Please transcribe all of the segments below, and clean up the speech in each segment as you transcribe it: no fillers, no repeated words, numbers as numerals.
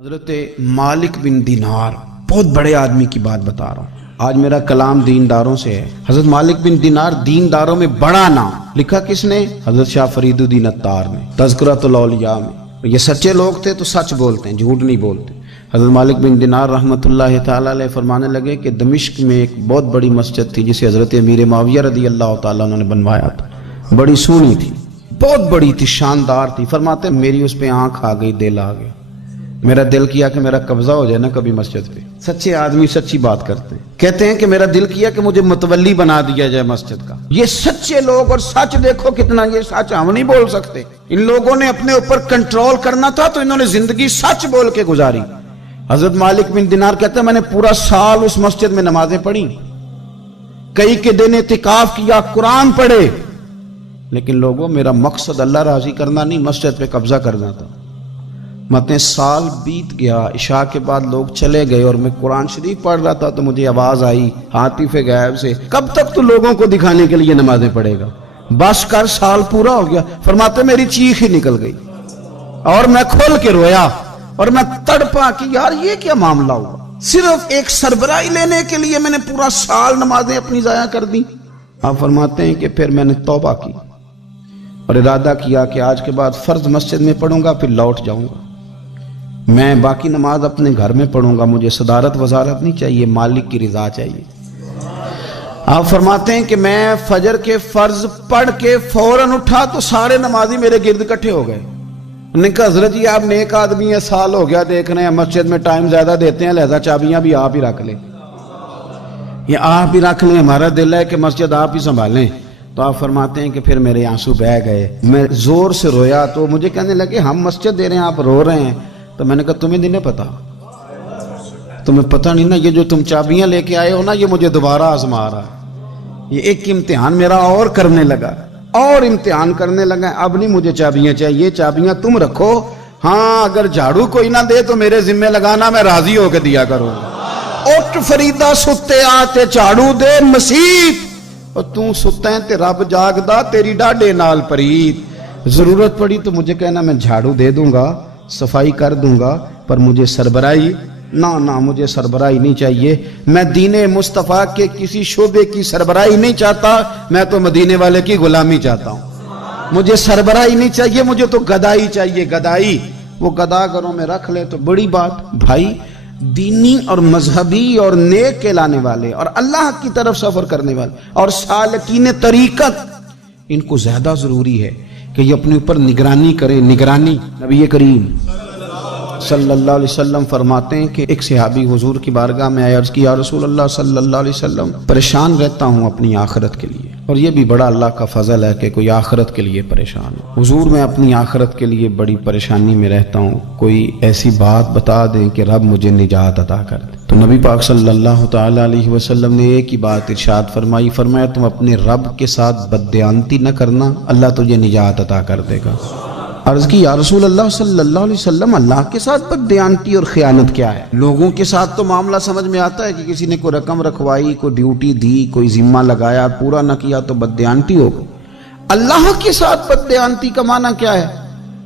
حضرت مالک بن دینار بہت بڑے آدمی کی بات بتا رہا ہوں. آج میرا کلام دینداروں سے ہے. حضرت مالک بن دینار دینداروں میں بڑا نام لکھا کس نے؟ حضرت شاہ فرید الدین عطار نے تذکرۃ الاولیاء میں. یہ سچے لوگ تھے تو سچ بولتے ہیں، جھوٹ نہیں بولتے. حضرت مالک بن دینار رحمۃ اللہ تعالیٰ علیہ فرمانے لگے کہ دمشق میں ایک بہت بڑی مسجد تھی جسے حضرت امیر معاویہ رضی اللہ تعالیٰ عنہ نے بنوایا تھا. بڑی سونی تھی، بہت بڑی تھی، شاندار تھی. فرماتے میری اس پہ آنکھ آ گئی، دل آ گیا. میرا دل کیا کہ میرا قبضہ ہو جائے نا کبھی مسجد پہ. سچے آدمی سچی بات کرتے ہیں. کہتے ہیں کہ میرا دل کیا کہ مجھے متولی بنا دیا جائے مسجد کا. یہ سچے لوگ، اور سچ دیکھو کتنا، یہ سچ ہم نہیں بول سکتے. ان لوگوں نے اپنے اوپر کنٹرول کرنا تھا تو انہوں نے زندگی سچ بول کے گزاری. حضرت مالک بن دینار کہتے ہیں میں نے پورا سال اس مسجد میں نمازیں پڑھی، کئی کے دن اعتکاف کیا، قرآن پڑھے، لیکن لوگوں میرا مقصد اللہ راضی کرنا نہیں، مسجد پہ قبضہ کرنا تھا. مطلب سال بیت گیا، عشاء کے بعد لوگ چلے گئے اور میں قرآن شریف پڑھ رہا تھا تو مجھے آواز آئی عاطف غیب سے، کب تک تو لوگوں کو دکھانے کے لیے نمازیں پڑھے گا، بس کر، سال پورا ہو گیا. فرماتے میری چیخ ہی نکل گئی اور میں کھول کے رویا اور میں تڑپا کہ یار یہ کیا معاملہ ہوا. صرف ایک سربراہی لینے کے لیے میں نے پورا سال نمازیں اپنی ضائع کر دی. آپ فرماتے ہیں کہ پھر میں نے توبہ کی اور ارادہ کیا کہ آج کے بعد فرض مسجد میں پڑھوں گا، پھر لوٹ جاؤں گا. میں باقی نماز اپنے گھر میں پڑھوں گا، مجھے صدارت وزارت نہیں چاہیے، مالک کی رضا چاہیے. آپ فرماتے ہیں کہ میں فجر کے فرض پڑھ کے فوراً اٹھا تو سارے نمازی میرے گرد اکٹھے ہو گئے. انہوں نے کہا حضرت جی آپ نیک آدمی ہیں، سال ہو گیا دیکھ رہے ہیں مسجد میں ٹائم زیادہ دیتے ہیں، لہذا چابیاں بھی آپ ہی رکھ لیں، یہ آپ ہی رکھ لیں، ہمارا دل ہے کہ مسجد آپ ہی سنبھالیں. تو آپ فرماتے ہیں کہ پھر میرے آنسو بہہ گئے، میں زور سے رویا. تو مجھے کہنے لگے ہم مسجد دے رہے ہیں، آپ رو رہے ہیں. تو میں نے کہا تمہیں نہیں پتا، تمہیں پتہ نہیں نا، یہ جو تم چابیاں لے کے آئے ہو نا، یہ مجھے دوبارہ آزما رہا ہے. یہ ایک امتحان میرا اور کرنے لگا، اور امتحان کرنے لگا. اب نہیں مجھے چابیاں چاہیے، چابیاں تم رکھو. ہاں اگر جھاڑو کوئی نہ دے تو میرے ذمہ لگانا، میں راضی ہو کے دیا کروں. اٹھ فریدا ستے آتے جھاڑو دے مسیت، اور تو ستا ہے تے رب جاگدا تیری ڈاڈے نال پریت. ضرورت پڑی تو مجھے کہنا، میں جھاڑو دے دوں گا، صفائی کر دوں گا، پر مجھے سربراہی نہ مجھے سربراہی نہیں چاہیے. میں دین مصطفیٰ کے کسی شعبے کی سربراہی نہیں چاہتا، میں تو مدینے والے کی غلامی چاہتا ہوں. مجھے سربراہی نہیں چاہیے، مجھے تو گدائی چاہیے، گدائی. وہ گدا گھروں میں رکھ لے تو بڑی بات. بھائی دینی اور مذہبی اور نیک کہلانے والے اور اللہ کی طرف سفر کرنے والے اور سالکین طریقت، ان کو زیادہ ضروری ہے کہ یہ اپنے اوپر نگرانی کرے. نگرانی نبی کریم صلی اللہ علیہ وسلم فرماتے ہیں کہ ایک صحابی حضور کی بارگاہ میں آیا، عرض کی یا رسول اللہ صلی اللہ علیہ وسلم پریشان رہتا ہوں اپنی آخرت کے لیے. اور یہ بھی بڑا اللہ کا فضل ہے کہ کوئی آخرت کے لیے پریشان ہو. حضور میں اپنی آخرت کے لیے بڑی پریشانی میں رہتا ہوں، کوئی ایسی بات بتا دیں کہ رب مجھے نجات عطا کر دے. تو نبی پاک صلی اللہ تعالی علیہ وسلم نے ایک ہی بات ارشاد فرمائی، فرمایا تم اپنے رب کے ساتھ بددیانتی نہ کرنا، اللہ تجھے نجات عطا کر دے گا. عرض کی یا رسول اللہ صلی اللہ علیہ وسلم اللہ کے ساتھ بددیانتی اور خیانت کیا ہے؟ لوگوں کے ساتھ تو معاملہ سمجھ میں آتا ہے کہ کسی نے کوئی رقم رکھوائی، کوئی ڈیوٹی دی، کوئی ذمہ لگایا، پورا نہ کیا تو بددیانتی ہو گئی. اللہ کے ساتھ بددیانتی کا معنی کیا ہے؟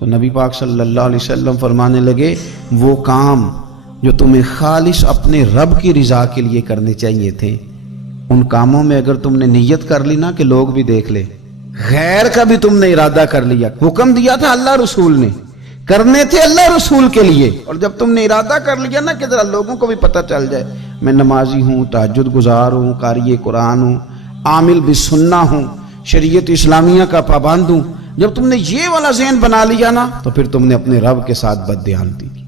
تو نبی پاک صلی اللہ علیہ وسلم فرمانے لگے وہ کام جو تمہیں خالص اپنے رب کی رضا کے لیے کرنے چاہیے تھے، ان کاموں میں اگر تم نے نیت کر لی نا کہ لوگ بھی دیکھ لے، غیر کا بھی تم نے ارادہ کر لیا، حکم دیا تھا اللہ رسول نے، کرنے تھے اللہ رسول کے لیے، اور جب تم نے ارادہ کر لیا نا کہ ذرا لوگوں کو بھی پتہ چل جائے میں نمازی ہوں، تہجد گزار ہوں، قاری قرآن ہوں، عامل بالسنہ ہوں، شریعت اسلامیہ کا پابند ہوں، جب تم نے یہ والا ذہن بنا لیا نا تو پھر تم نے اپنے رب کے ساتھ بددیانتی کی،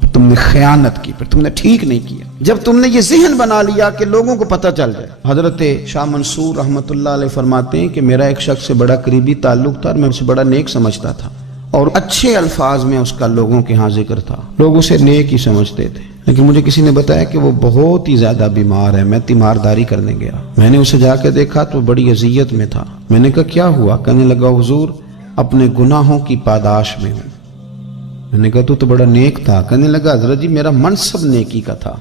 پھر تم نے خیانت کی، پھر تم نے ٹھیک نہیں کیا. جب تم نے یہ ذہن بنا لیا کہ لوگوں کو پتہ چل جائے. حضرت شاہ منصور رحمۃ اللہ علیہ فرماتے ہیں کہ میرا ایک شخص سے بڑا قریبی تعلق تھا اور میں اسے بڑا نیک سمجھتا تھا اور اچھے الفاظ میں اس کا لوگوں کے ہاں ذکر تھا، لوگ اسے نیک ہی سمجھتے تھے. لیکن مجھے کسی نے بتایا کہ وہ بہت ہی زیادہ بیمار ہے. میں تیمارداری کرنے گیا، میں نے اسے جا کے دیکھا تو بڑی اذیت میں تھا. میں نے کہا کیا ہوا؟ کہنے لگا حضور اپنے گناہوں کی پاداش میں ہوں. میں نے کہا تو بڑا نیک تھا. کہنے لگا حضرت جی میرا منصب نیکی کا تھا،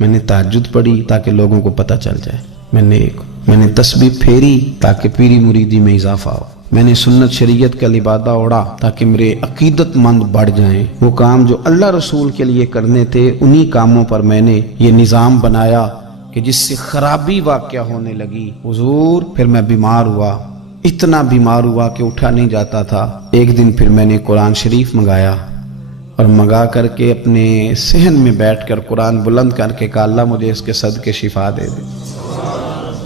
میں نے تہجد پڑھی تاکہ لوگوں کو پتہ چل جائے میں نیک، میں نے تسبیح پھیری تاکہ پیری مریدی میں اضافہ ہو. میں نے سنت شریعت کا لبادہ اوڑھا تاکہ میرے عقیدت مند بڑھ جائیں۔ وہ کام جو اللہ رسول کے لیے کرنے تھے انہی کاموں پر میں نے یہ نظام بنایا کہ جس سے خرابی واقع ہونے لگی۔ حضور پھر میں بیمار ہوا، اتنا بیمار ہوا کہ اٹھا نہیں جاتا تھا۔ ایک دن پھر میں نے قرآن شریف منگایا اور منگا کر کے اپنے صحن میں بیٹھ کر قرآن بلند کر کے کہا اللہ مجھے اس کے صدقے شفا دے دے۔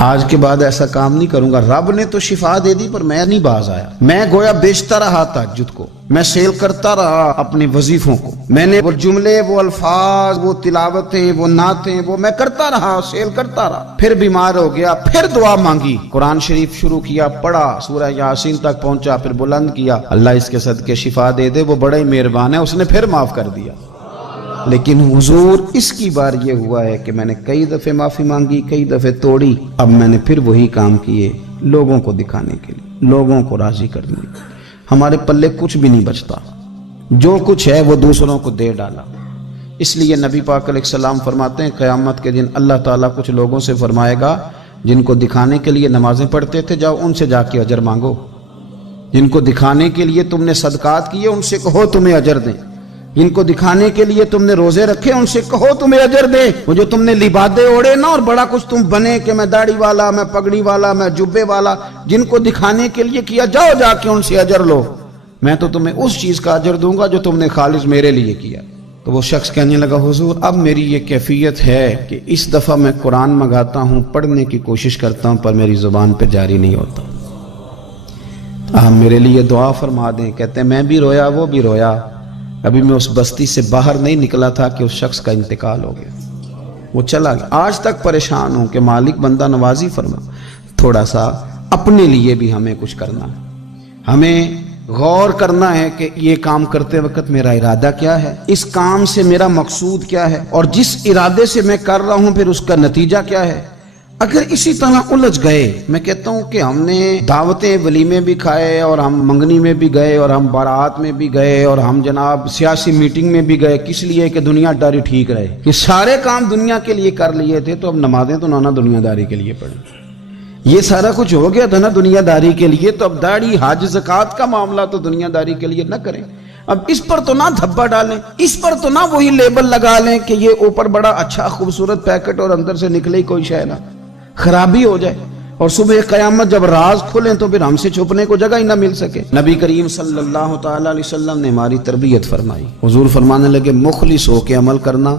آج کے بعد ایسا کام نہیں کروں گا۔ رب نے تو شفا دے دی پر میں نہیں باز آیا۔ میں گویا بیچتا رہا تہجد کو، میں سیل کرتا رہا اپنے وظیفوں کو، میں نے وہ جملے، وہ الفاظ، وہ تلاوتیں، وہ نعتیں، وہ میں کرتا رہا، سیل کرتا رہا۔ پھر بیمار ہو گیا، پھر دعا مانگی، قرآن شریف شروع کیا، پڑھا، سورہ یاسین تک پہنچا، پھر بلند کیا، اللہ اس کے صدقے شفا دے دے، وہ بڑا ہی مہربان ہے، اس نے پھر معاف کر دیا۔ لیکن حضور اس کی بار یہ ہوا ہے کہ میں نے کئی دفعے معافی مانگی، کئی دفعے توڑی، اب میں نے پھر وہی کام کیے لوگوں کو دکھانے کے لیے، لوگوں کو راضی کرنے کے لیے۔ ہمارے پلے کچھ بھی نہیں بچتا، جو کچھ ہے وہ دوسروں کو دے ڈالا۔ اس لیے نبی پاک علیہ السلام فرماتے ہیں قیامت کے دن اللہ تعالیٰ کچھ لوگوں سے فرمائے گا جن کو دکھانے کے لیے نمازیں پڑھتے تھے جاؤ ان سے جا کے اجر مانگو، جن کو دکھانے کے لیے تم نے صدقات کیے ان سے کہو تمہیں اجر دیں، جن کو دکھانے کے لیے تم نے روزے رکھے ان سے کہو تمہیں اجر دے۔ وہ جو تم نے لبادے اوڑے نا اور بڑا کچھ تم بنے کہ میں داڑھی والا، میں پگڑی والا، میں جبے والا، جن کو دکھانے کے لیے کیا جاؤ جا کے ان سے اجر لو، میں تو تمہیں اس چیز کا اجر دوں گا جو تم نے خالص میرے لیے کیا۔ تو وہ شخص کہنے لگا حضور اب میری یہ کیفیت ہے کہ اس دفعہ میں قرآن منگاتا ہوں، پڑھنے کی کوشش کرتا ہوں پر میری زبان پہ جاری نہیں ہوتا، آپ میرے لیے دعا فرما دیں۔ کہتے ہیں میں بھی رویا، وہ بھی رویا، ابھی میں اس بستی سے باہر نہیں نکلا تھا کہ اس شخص کا انتقال ہو گیا، وہ چلا گیا۔ آج تک پریشان ہوں کہ مالک بندہ نوازی فرما، تھوڑا سا اپنے لیے بھی ہمیں کچھ کرنا ہے، ہمیں غور کرنا ہے کہ یہ کام کرتے وقت میرا ارادہ کیا ہے، اس کام سے میرا مقصود کیا ہے، اور جس ارادے سے میں کر رہا ہوں پھر اس کا نتیجہ کیا ہے۔ اگر اسی طرح الجھ گئے، میں کہتا ہوں کہ ہم نے دعوتیں ولیمے بھی کھائے اور ہم منگنی میں بھی گئے اور ہم بارات میں بھی گئے اور ہم جناب سیاسی میٹنگ میں بھی گئے، کس لیے کہ دنیا داری ٹھیک رہے، یہ سارے کام دنیا کے لیے کر لیے تھے تو اب نمازیں تو نانا دنیا داری کے لیے پڑھیں، یہ سارا کچھ ہو گیا تھا نا دنیا داری کے لیے، تو اب داڑھی حج زکوٰۃ کا معاملہ تو دنیا داری کے لیے نہ کریں۔ اب اس پر تو نہ دھبا ڈالیں، اس پر تو نہ وہی لیبل لگا لیں کہ یہ اوپر بڑا اچھا خوبصورت پیکٹ اور اندر سے نکلے ہی کوئی شے نہ، خرابی ہو جائے اور صبح قیامت جب راز کھلیں تو پھر ہم سے چھپنے کو جگہ ہی نہ مل سکے۔ نبی کریم صلی اللہ تعالی علیہ وسلم نے ہماری تربیت فرمائی، حضور فرمانے لگے مخلص ہو کے عمل کرنا،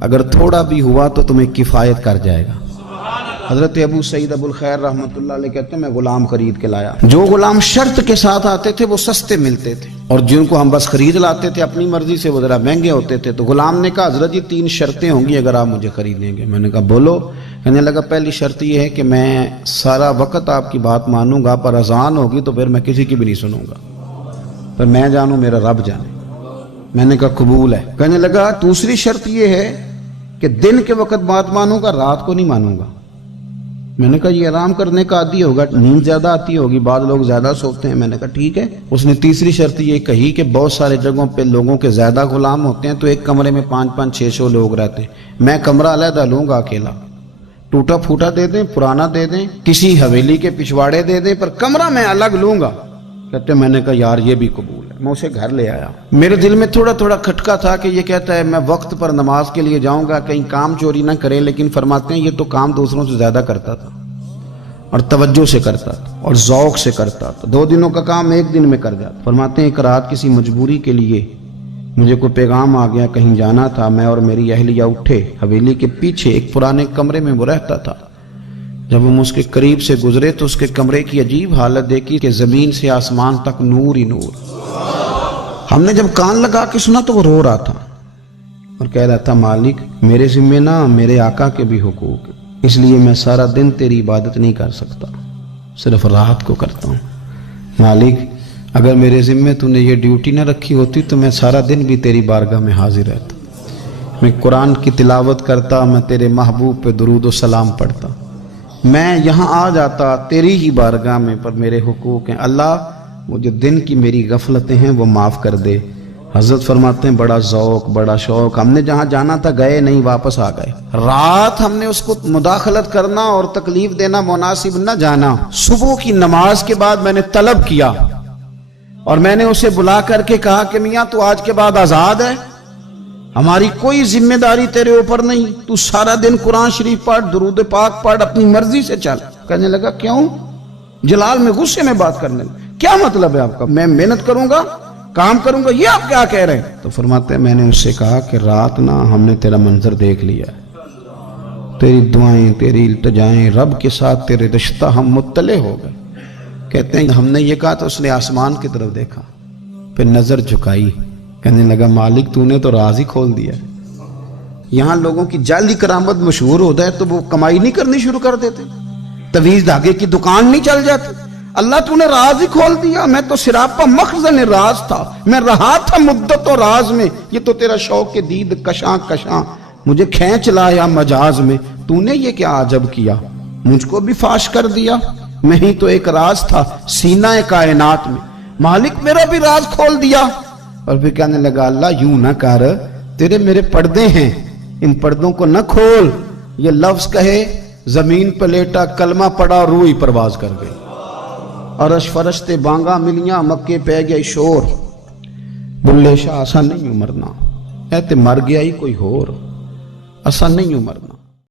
اگر تھوڑا بھی ہوا تو تمہیں کفایت کر جائے گا۔ حضرت ابو سعید ابو الخیر رحمۃ اللہ علیہ کہتے ہیں میں غلام خرید کے لایا، جو غلام شرط کے ساتھ آتے تھے وہ سستے ملتے تھے اور جن کو ہم بس خرید لاتے تھے اپنی مرضی سے وہ ذرا مہنگے ہوتے تھے۔ تو غلام نے کہا حضرت یہ 3 شرطیں ہوں گی اگر آپ مجھے خریدیں گے۔ میں نے کہا بولو۔ کہنے لگا پہلی شرط یہ ہے کہ میں سارا وقت آپ کی بات مانوں گا، پر اذان ہوگی تو پھر میں کسی کی بھی نہیں سنوں گا، پر میں جانوں میرا رب جانے۔ میں نے کہا قبول ہے۔ کہنے لگا دوسری شرط یہ ہے کہ دن کے وقت بات مانوں گا، رات کو نہیں مانوں گا۔ میں نے کہا یہ آرام کرنے کا عادی ہوگا، نیند زیادہ آتی ہوگی، بعض لوگ زیادہ سوتے ہیں۔ میں نے کہا ٹھیک ہے۔ اس نے تیسری شرط یہ کہی کہ بہت سارے جگہوں پہ لوگوں کے زیادہ غلام ہوتے ہیں تو ایک کمرے میں 5-5 600 لوگ رہتے ہیں، میں کمرہ علیحدہ لوں گا اکیلا، ٹوٹا پھوٹا دے دیں، پرانا دے دیں، کسی حویلی کے پچھواڑے دے دیں، پر کمرہ میں الگ لوں گا۔ کہتے میں نے کہا یار یہ بھی قبول ہے۔ میں اسے گھر لے آیا، میرے دل میں تھوڑا تھوڑا کھٹکا تھا کہ یہ کہتا ہے میں وقت پر نماز کے لیے جاؤں گا، کہیں کام چوری نہ کرے، لیکن فرماتے ہیں یہ تو کام دوسروں سے زیادہ کرتا تھا اور توجہ سے کرتا تھا اور ذوق سے کرتا تھا، 2 دنوں کا کام 1 دن میں کر جاتا۔ فرماتے ہیں ایک رات کسی مجبوری کے لیے مجھے کوئی پیغام آ گیا، کہیں جانا تھا، میں اور میری اہلیہ اٹھے، حویلی کے پیچھے ایک پرانے کمرے میں وہ رہتا تھا۔ جب ہم اس کے قریب سے گزرے تو اس کے کمرے کی عجیب حالت دیکھی کہ زمین سے آسمان تک نور ہی نور۔ ہم نے جب کان لگا کے سنا تو وہ رو رہا تھا اور کہہ رہا تھا مالک میرے ذمہ نہ میرے آقا کے بھی حقوق، اس لیے میں سارا دن تیری عبادت نہیں کر سکتا، صرف رات کو کرتا ہوں۔ مالک اگر میرے ذمہ تو نے یہ ڈیوٹی نہ رکھی ہوتی تو میں سارا دن بھی تیری بارگاہ میں حاضر رہتا، میں قرآن کی تلاوت کرتا، میں تیرے محبوب پہ درود و سلام پڑھتا، میں یہاں آ جاتا تیری ہی بارگاہ میں، پر میرے حقوق ہیں۔ اللہ وہ جو دن کی میری غفلتیں ہیں وہ معاف کر دے، حضرت فرماتے ہیں بڑا ذوق بڑا شوق، ہم نے جہاں جانا تھا گئے نہیں، واپس آ گئے۔ رات ہم نے اس کو مداخلت کرنا اور تکلیف دینا مناسب نہ جانا۔ صبح کی نماز کے بعد میں نے طلب کیا اور میں نے اسے بلا کر کے کہا کہ میاں تو آج کے بعد آزاد ہے، ہماری کوئی ذمہ داری تیرے اوپر نہیں، تو سارا دن قرآن شریف پڑھ، درود پاک پڑھ، اپنی مرضی سے چل۔ کہنے لگا کیوں؟ جلال میں غصے میں بات کرنے لگا، کیا مطلب ہے آپ کا؟ میں محنت کروں گا، کام کروں گا، یہ آپ کیا کہہ رہے ہیں؟ تو فرماتے ہیں میں نے اس سے کہا کہ رات نا ہم نے تیرا منظر دیکھ لیا، تیری دعائیں، تیری التجائیں، رب کے ساتھ تیرے رشتہ ہم مطلع ہو گئے۔ کہتے ہیں ہم نے یہ کہا تو اس نے آسمان کی طرف دیکھا، پھر نظر جھکائی، کہنے لگا مالک تو نے تو راز ہی کھول دیا۔ یہاں لوگوں کی جعلی کرامت مشہور ہو جائے تو وہ کمائی نہیں کرنی شروع کر دیتے، تویز دھاگے کی دکان نہیں چل جاتی۔ اللہ تو نے راز ہی کھول دیا، میں تو سراپا مخزن راز تھا، میں رہا تھا مدت و راز میں، یہ تو تیرا شوق کے دید کشاں کشاں مجھے کھینچ لایا مجاز میں، تو نے یہ کیا عجب کیا، مجھ کو بھی فاش کر دیا، میں ہی تو ایک راز تھا سینہ کائنات میں، مالک میرا بھی راز کھول دیا۔ اور پھر کہنے لگا اللہ یوں نہ کر، تیرے میرے پردے ہیں، ان پردوں کو نہ کھول۔ یہ لفظ کہے زمین پہ لیٹا، کلمہ پڑا، روح ہی پرواز کر گئی، عرش فرشتے بانگا ملیاں، مکے پہ گیا شور۔ بلے شاہ اسا نہیں مرنا، اے تے مر گیا ہی کوئی ہور، اسا نہیں مرنا۔